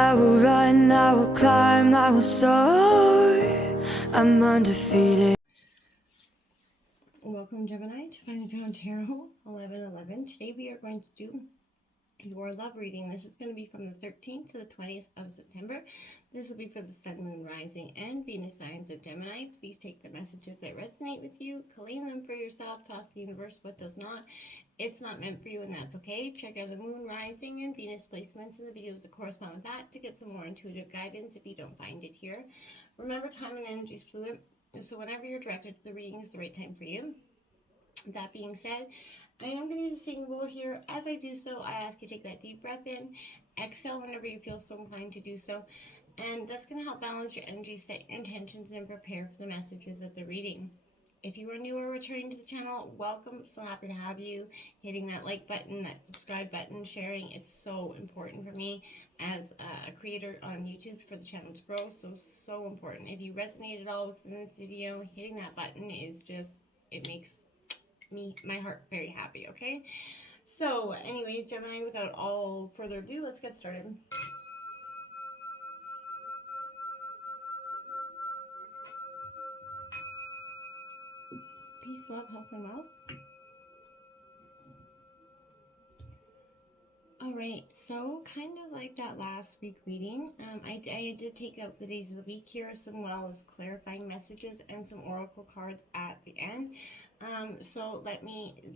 I will run, I will climb, I will soar. I'm undefeated. Welcome, Gemini, to Finally Found Tarot 11/11. Today we are going to do your love reading. This is going to be from the 13th to the 20th of September. This will be for the Sun, Moon, Rising, and Venus signs of Gemini. Please take the messages that resonate with you, claim them for yourself, toss the universe what does not. It's not meant for you, and that's okay. Check out the Moon, Rising, and Venus placements in the videos that correspond with that to get some more intuitive guidance if you don't find it here. Remember, time and energy is fluid, so whenever you're directed to the reading is the right time for you. That being said, I am going to use a singing bowl here. As I do so, I ask you to take that deep breath in, exhale whenever you feel so inclined to do so, and that's going to help balance your energy, set your intentions, and prepare for the messages of the reading. If you are new or returning to the channel, welcome. So happy to have you. Hitting that like button, that subscribe button, sharing, it's so important for me as a creator on YouTube for the channel to grow. So important. If you resonate at all with this video, hitting that button is just, it makes my heart very happy. Okay, so anyways, Gemini, without all further ado, let's get started. Peace, love, health, and wealth. All right, so kind of like that last week reading, I did take out the days of the week here, as well as clarifying messages and some oracle cards at the end. So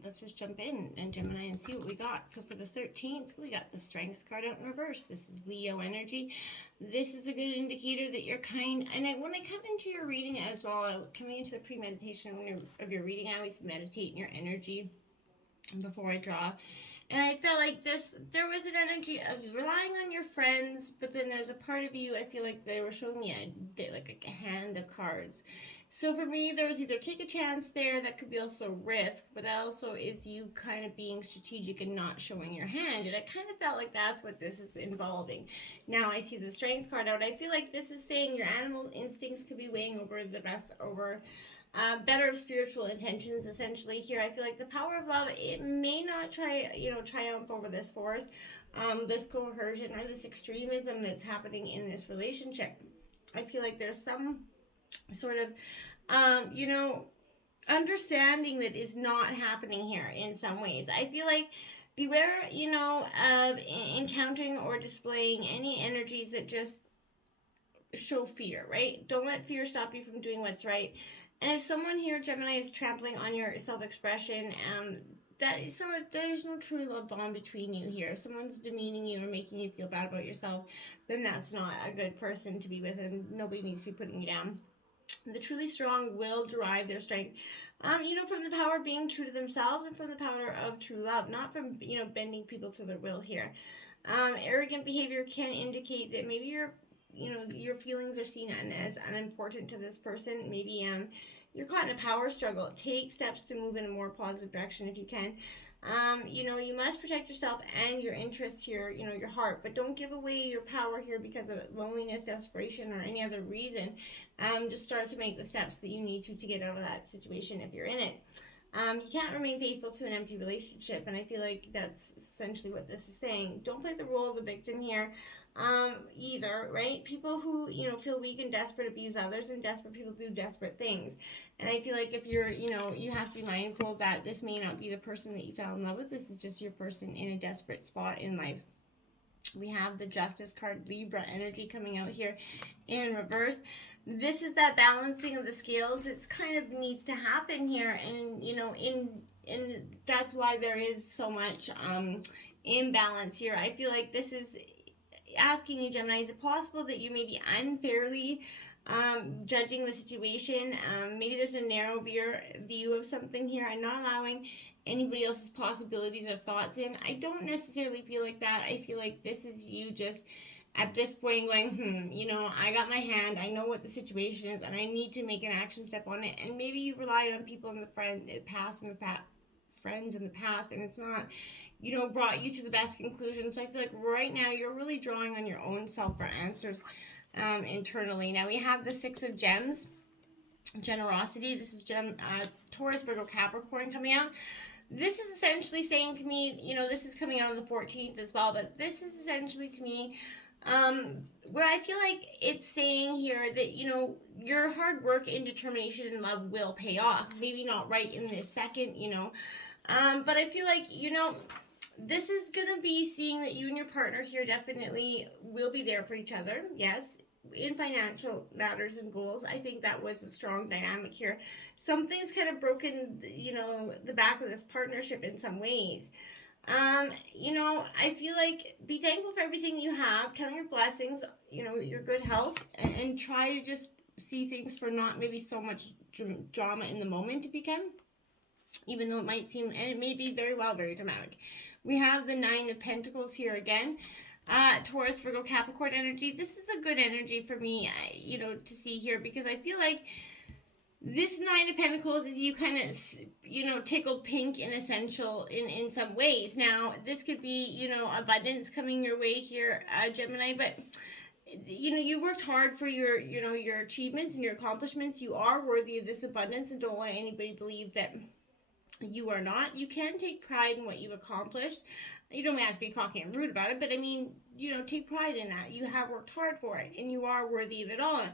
let's just jump in and Gemini and see what we got. So for the 13th, we got the Strength card out in reverse. This is Leo energy. This is a good indicator that you're kind, and when I come into your reading as well, coming into the premeditation of your reading, I always meditate in your energy before I draw. And I felt like there was an energy of relying on your friends, but then there's a part of you, I feel like they were showing me a hand of cards. So for me, there was either take a chance there, that could be also risk, but that also is you kind of being strategic and not showing your hand. And I kind of felt like that's what this is involving. Now I see the Strength card out. I feel like this is saying your animal instincts could be weighing over the best over better spiritual intentions, essentially. Here I feel like the power of love, it may not triumph over this force, this coercion or this extremism that's happening in this relationship. I feel like there's some sort of understanding that is not happening here in some ways. I feel like beware of encountering or displaying any energies that just show fear, right? Don't let fear stop you from doing what's right. And if someone here, Gemini, is trampling on your self-expression, there's no true love bond between you here. If someone's demeaning you or making you feel bad about yourself, then that's not a good person to be with, and nobody needs to be putting you down. The truly strong will derive their strength, from the power of being true to themselves and from the power of true love, not from, bending people to their will here. Arrogant behavior can indicate that maybe your feelings are seen as unimportant to this person. Maybe you're caught in a power struggle. Take steps to move in a more positive direction if you can. You must protect yourself and your interests here, your heart, but don't give away your power here because of loneliness, desperation, or any other reason. Just start to make the steps that you need to get out of that situation if you're in it. You can't remain faithful to an empty relationship, and I feel like that's essentially what this is saying. Don't play the role of the victim here, either, right? People who, feel weak and desperate abuse others, and desperate people do desperate things. And I feel like if you're, you have to be mindful that this may not be the person that you fell in love with. This is just your person in a desperate spot in life. We have the Justice card, Libra energy, coming out here in reverse. This is that balancing of the scales that's kind of needs to happen here, and that's why there is so much imbalance here. I feel like this is asking you, Gemini, is it possible that you may be unfairly judging the situation? Maybe there's a narrow view of something here and not allowing anybody else's possibilities or thoughts in. I don't necessarily feel like that. I feel like this is you just at this point going, I got my hand, I know what the situation is, and I need to make an action step on it. And maybe you relied on people in the past, friends in the past, and it's not, brought you to the best conclusion. So I feel like right now you're really drawing on your own self for answers internally. Now we have the Six of Gems, generosity. This is Taurus, Virgo, Capricorn coming out. This is essentially saying to me, this is coming out on the 14th as well, but this is essentially to me Where I feel like it's saying here that, you know, your hard work and determination in love will pay off. Maybe not right in this second, you know. But I feel like, you know, this is going to be seeing that you and your partner here definitely will be there for each other. Yes. In financial matters and goals, I think that was a strong dynamic here. Something's kind of broken, you know, the back of this partnership in some ways. You know, I feel like be thankful for everything you have, count your blessings, you know, your good health, and try to just see things for not maybe so much drama in the moment if you can, even though it might seem, and it may be very well very dramatic. We have the Nine of Pentacles here again. Taurus, Virgo, Capricorn energy. This is a good energy for me, you know, to see here, because I feel like this Nine of Pentacles is you kind of, you know, tickled pink in essential in some ways. Now, this could be, you know, abundance coming your way here, Gemini, but, you know, you worked hard for your, you know, your achievements and your accomplishments. You are worthy of this abundance, and don't let anybody believe that you are not. You can take pride in what you've accomplished. You don't have to be cocky and rude about it, but I mean, you know, take pride in that. You have worked hard for it, and you are worthy of it all.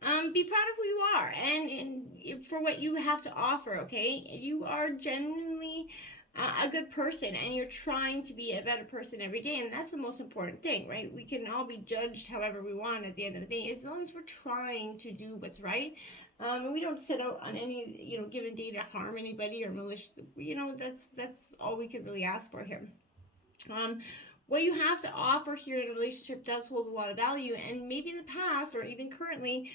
Be proud of who you are and for what you have to offer, okay? You are genuinely a good person, and you're trying to be a better person every day, and that's the most important thing, right? We can all be judged however we want at the end of the day, as long as we're trying to do what's right. And we don't set out on any, you know, given day to harm anybody or malicious, you know, that's all we could really ask for here. What you have to offer here in a relationship does hold a lot of value, and maybe in the past or even currently,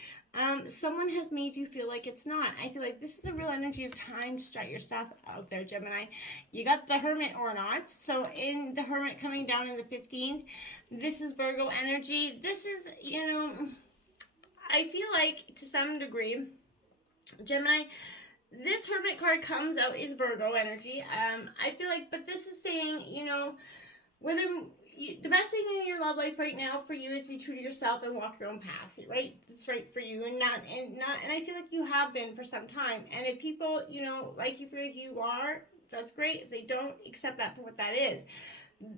someone has made you feel like it's not. I feel like this is a real energy of time to start your stuff out there, Gemini. You got the Hermit or not. So in the Hermit coming down in the 15th, this is Virgo energy. This is, you know, I feel like to some degree, Gemini, this Hermit card comes out is Virgo energy. I feel like, but this is saying, you know, whether the best thing in your love life right now for you is to be true to yourself and walk your own path, right? It's right for you, and I feel like you have been for some time. And if people, you know, like you for who you are, that's great. If they don't, accept that for what that is.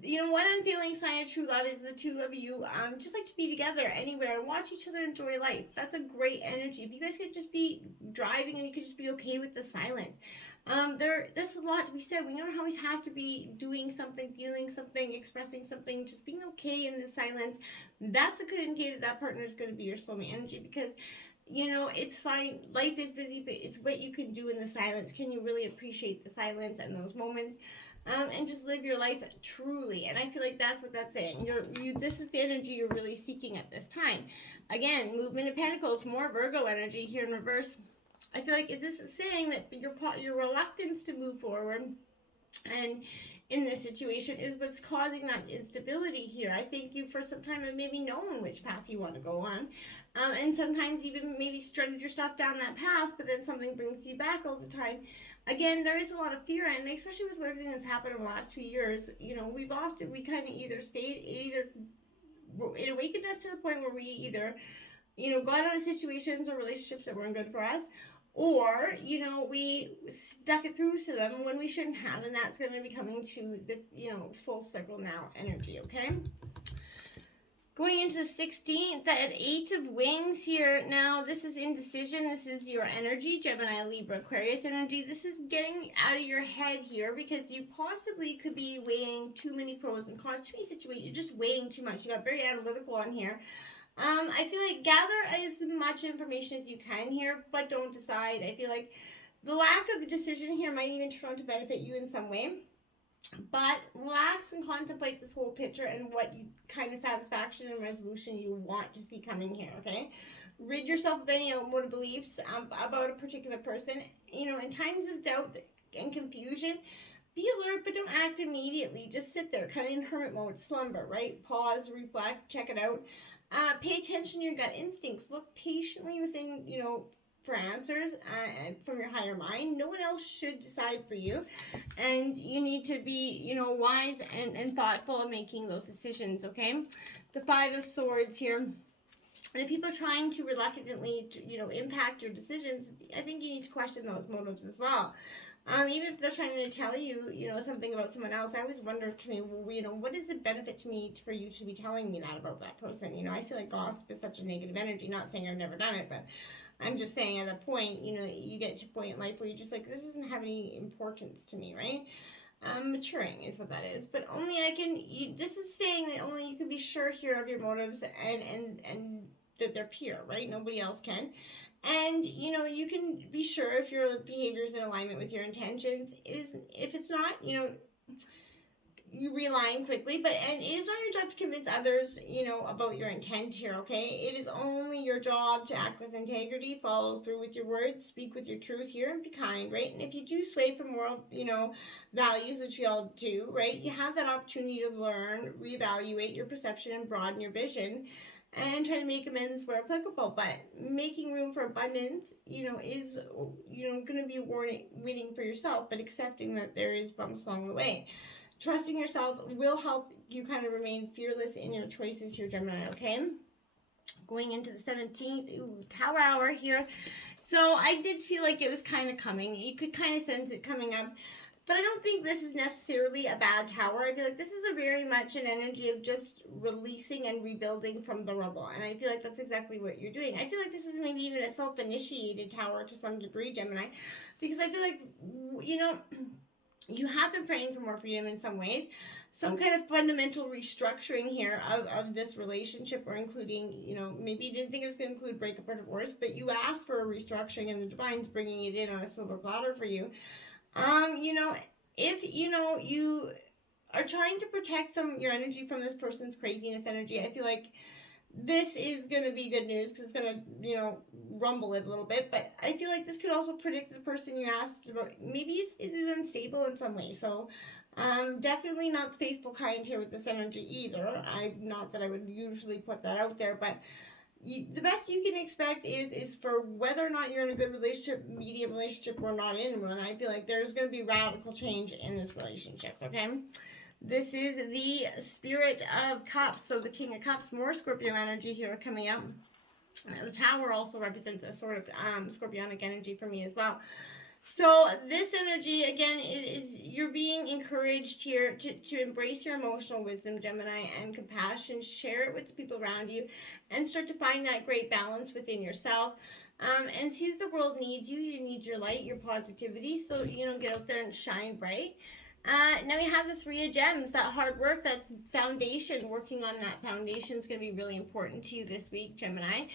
You know, one unfailing sign of true love is the two of you just like to be together anywhere, watch each other enjoy life. That's a great energy. If you guys could just be driving and you could just be okay with the silence. There's a lot to be said. We don't always have to be doing something, feeling something, expressing something, just being okay in the silence. That's a good indicator that partner is going to be your soulmate energy, because, you know, it's fine. Life is busy, but it's what you can do in the silence. Can you really appreciate the silence and those moments? And just live your life truly. And I feel like that's what that's saying. This is the energy you're really seeking at this time. Again, movement of Pentacles, more Virgo energy here in reverse. I feel like, is this saying that your reluctance to move forward and in this situation is what's causing that instability here? I think you for some time have maybe known which path you want to go on, and sometimes even maybe strutted your stuff down that path, but then something brings you back all the time. Again, there is a lot of fear, and especially with everything that's happened over the last 2 years, you know, we kind of it awakened us to the point where we either, you know, got out of situations or relationships that weren't good for us, or, you know, we stuck it through to them when we shouldn't have, and that's going to be coming to the, you know, full circle now energy, okay? Going into the 16th, that 8 of Wings here. Now, this is indecision. This is your energy, Gemini, Libra, Aquarius energy. This is getting out of your head here, because you possibly could be weighing too many pros and cons, too many situations. You're just weighing too much. You got very analytical on here. I feel like gather as much information as you can here, but don't decide. I feel like the lack of a decision here might even turn out to benefit you in some way. But relax and contemplate this whole picture and what you kind of satisfaction and resolution you want to see coming here, okay? Rid yourself of any outmoded beliefs about a particular person. You know, in times of doubt and confusion, be alert, but don't act immediately. Just sit there, kind of in hermit mode, slumber, right? Pause, reflect, check it out. Pay attention to your gut instincts. Look patiently within, you know, for answers from your higher mind. No one else should decide for you, and you need to be, you know, wise and thoughtful in making those decisions, okay? The 5 of Swords here. And if people are trying to reluctantly, you know, impact your decisions, I think you need to question those motives as well. Even if they're trying to tell you, something about someone else, I always wonder to me, well, what is the benefit to me for you to be telling me that about that person? I feel like gossip is such a negative energy. Not saying I've never done it, but I'm just saying at a point, you get to a point in life where you're just like, this doesn't have any importance to me, right? Maturing is what that is. But only this is saying that only you can be sure here of your motives and that they're pure, right? Nobody else can. And you can be sure if your behavior is in alignment with your intentions. If it's not, you realign quickly. And it is not your job to convince others, about your intent here. Okay, it is only your job to act with integrity, follow through with your words, speak with your truth here, and be kind, right? And if you do sway from moral, values, which we all do, right, you have that opportunity to learn, reevaluate your perception, and broaden your vision, and try to make amends where applicable. But making room for abundance, is, going to be winning for yourself, but accepting that there is bumps along the way. Trusting yourself will help you kind of remain fearless in your choices here, Gemini, okay? Going into the 17th, Tower Hour here. So I did feel like it was kind of coming. You could kind of sense it coming up. But I don't think this is necessarily a bad tower. I feel like this is a very much an energy of just releasing and rebuilding from the rubble. And I feel like that's exactly what you're doing. I feel like this is maybe even a self-initiated tower to some degree, Gemini. Because I feel like, you have been praying for more freedom in some ways. Some kind of fundamental restructuring here of this relationship, or including, maybe you didn't think it was going to include breakup or divorce, but you asked for a restructuring and the divine's bringing it in on a silver platter for you. If, you are trying to protect your energy from this person's craziness energy, I feel like this is going to be good news because it's going to, rumble it a little bit. But I feel like this could also predict the person you asked about. Maybe is unstable in some way. So definitely not the faithful kind here with this energy either. Not that I would usually put that out there, but the best you can expect is for whether or not you're in a good relationship, medium relationship, or not in one. I feel like there's going to be radical change in this relationship, okay? This is the Spirit of Cups, so the King of Cups, more Scorpio energy here coming up. The Tower also represents a sort of Scorpionic energy for me as well. So this energy, again, is you're being encouraged here to embrace your emotional wisdom, Gemini, and compassion. Share it with the people around you and start to find that great balance within yourself. And see that the world needs you. You need your light, your positivity. So, get out there and shine bright. Now we have the Three of Gems, that hard work, that foundation. Working on that foundation is going to be really important to you this week, Gemini.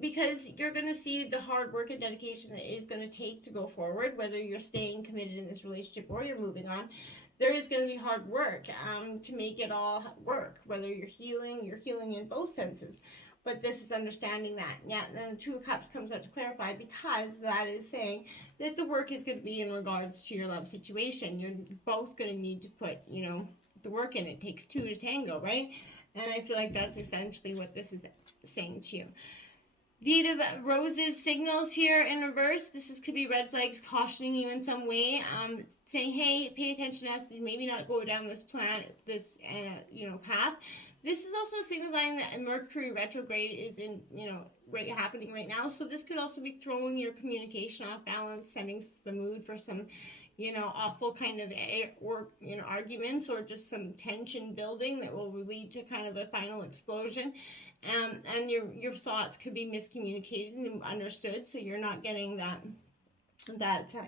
Because you're going to see the hard work and dedication that it's going to take to go forward, whether you're staying committed in this relationship or you're moving on. There is going to be hard work to make it all work, whether you're healing in both senses. But this is understanding that. Yeah, and then the Two of Cups comes out to clarify, because that is saying that the work is going to be in regards to your love situation. You're both going to need to put, the work in. It takes two to tango, right? And I feel like that's essentially what this is saying to you. The Eight of Roses signals here in reverse. Could be red flags cautioning you in some way, saying, hey, pay attention to us, maybe not go down this path. This is also signifying that Mercury retrograde is happening right now. So this could also be throwing your communication off balance, setting the mood for some, awful kind of arguments, or just some tension building that will lead to kind of a final explosion. And your thoughts could be miscommunicated and understood, so you're not getting that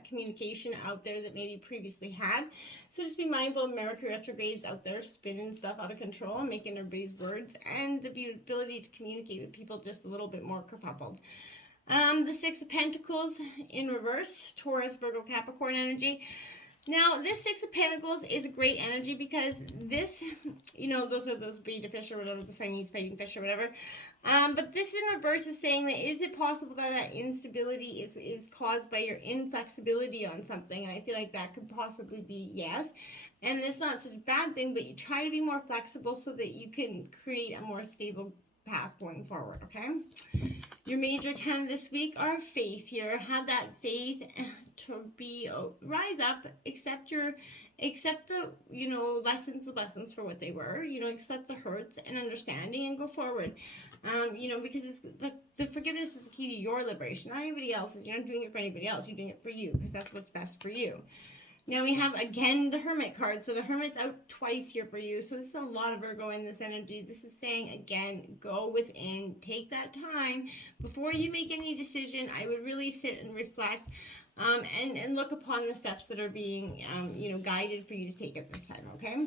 communication out there that maybe previously had. So just be mindful of Mercury retrogrades out there spinning stuff out of control and making everybody's words and the ability to communicate with people just a little bit more kerfuffled. The Six of Pentacles in reverse, Taurus, Virgo, Capricorn energy. Now, this Six of Pentacles is a great energy because this, those beta fish or whatever, the Siamese fighting fish or whatever. But this in reverse is saying that is it possible that instability is caused by your inflexibility on something? And I feel like that could possibly be yes. And it's not such a bad thing, but you try to be more flexible so that you can create a more stable path going forward, okay? Your major arcana this week are faith here. Have that faith to rise up, accept the, you know, lessons for what they were, you know, accept the hurts and understanding and go forward. You know, because it's the forgiveness is the key to your liberation, not anybody else's. You're not doing it for anybody else. You're doing it for you because that's what's best for you. Now we have, again, the Hermit card. So the Hermit's out twice here for you. So this is a lot of Virgo in this energy. This is saying, again, go within. Take that time. Before you make any decision, I would really sit and reflect and look upon the steps that are being, you know, guided for you to take at this time, okay?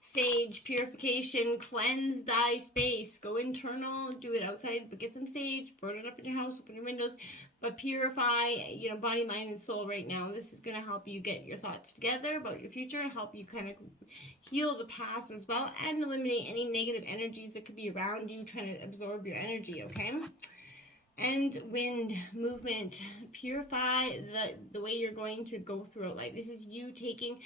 Sage, purification, cleanse thy space. Go internal, do it outside, but get some sage, burn it up in your house, open your windows, but purify, you know, body, mind, and soul right now. This is going to help you get your thoughts together about your future, help you kind of heal the past as well, and eliminate any negative energies that could be around you trying to absorb your energy, okay? And wind, movement, purify the way you're going to go through it. Like, this is you taking,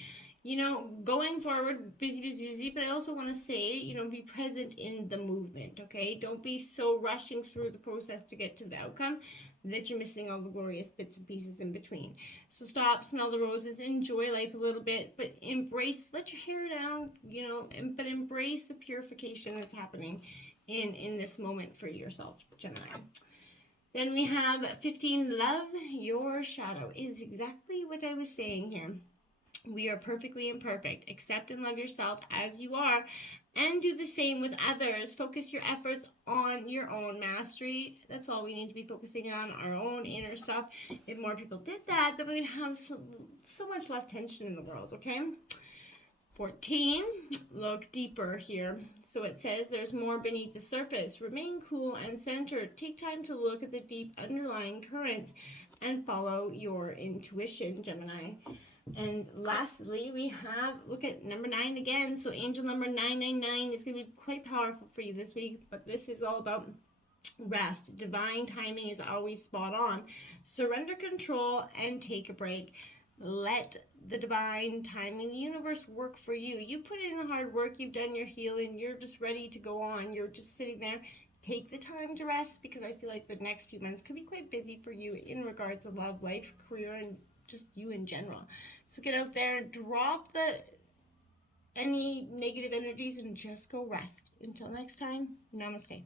you know, going forward, busy, but I also want to say, you know, be present in the movement, okay? Don't be so rushing through the process to get to the outcome that you're missing all the glorious bits and pieces in between. So stop, smell the roses, enjoy life a little bit, but embrace, let your hair down, you know, but embrace the purification that's happening in this moment for yourself, Gemini. Then we have 15, love your shadow. Is exactly what I was saying here. We are perfectly imperfect. Accept and love yourself as you are and do the same with others. Focus your efforts on your own mastery. That's all we need to be focusing on, our own inner stuff. If more people did that, then we'd have so much less tension in the world, okay? 14, look deeper here. So it says there's more beneath the surface. Remain cool and centered. Take time to look at the deep underlying currents and follow your intuition, Gemini. And lastly, we have, look at number 9 again. So angel number 999 is going to be quite powerful for you this week, but this is all about rest. Divine timing is always spot on. Surrender control and take a break. Let the divine timing, the universe work for you. You put in the hard work, you've done your healing, you're just ready to go on. You're just sitting there. Take the time to rest, because I feel like the next few months could be quite busy for you in regards to love, life, career, and just you in general. So get out there and drop any negative energies and just go rest. Until next time, namaste.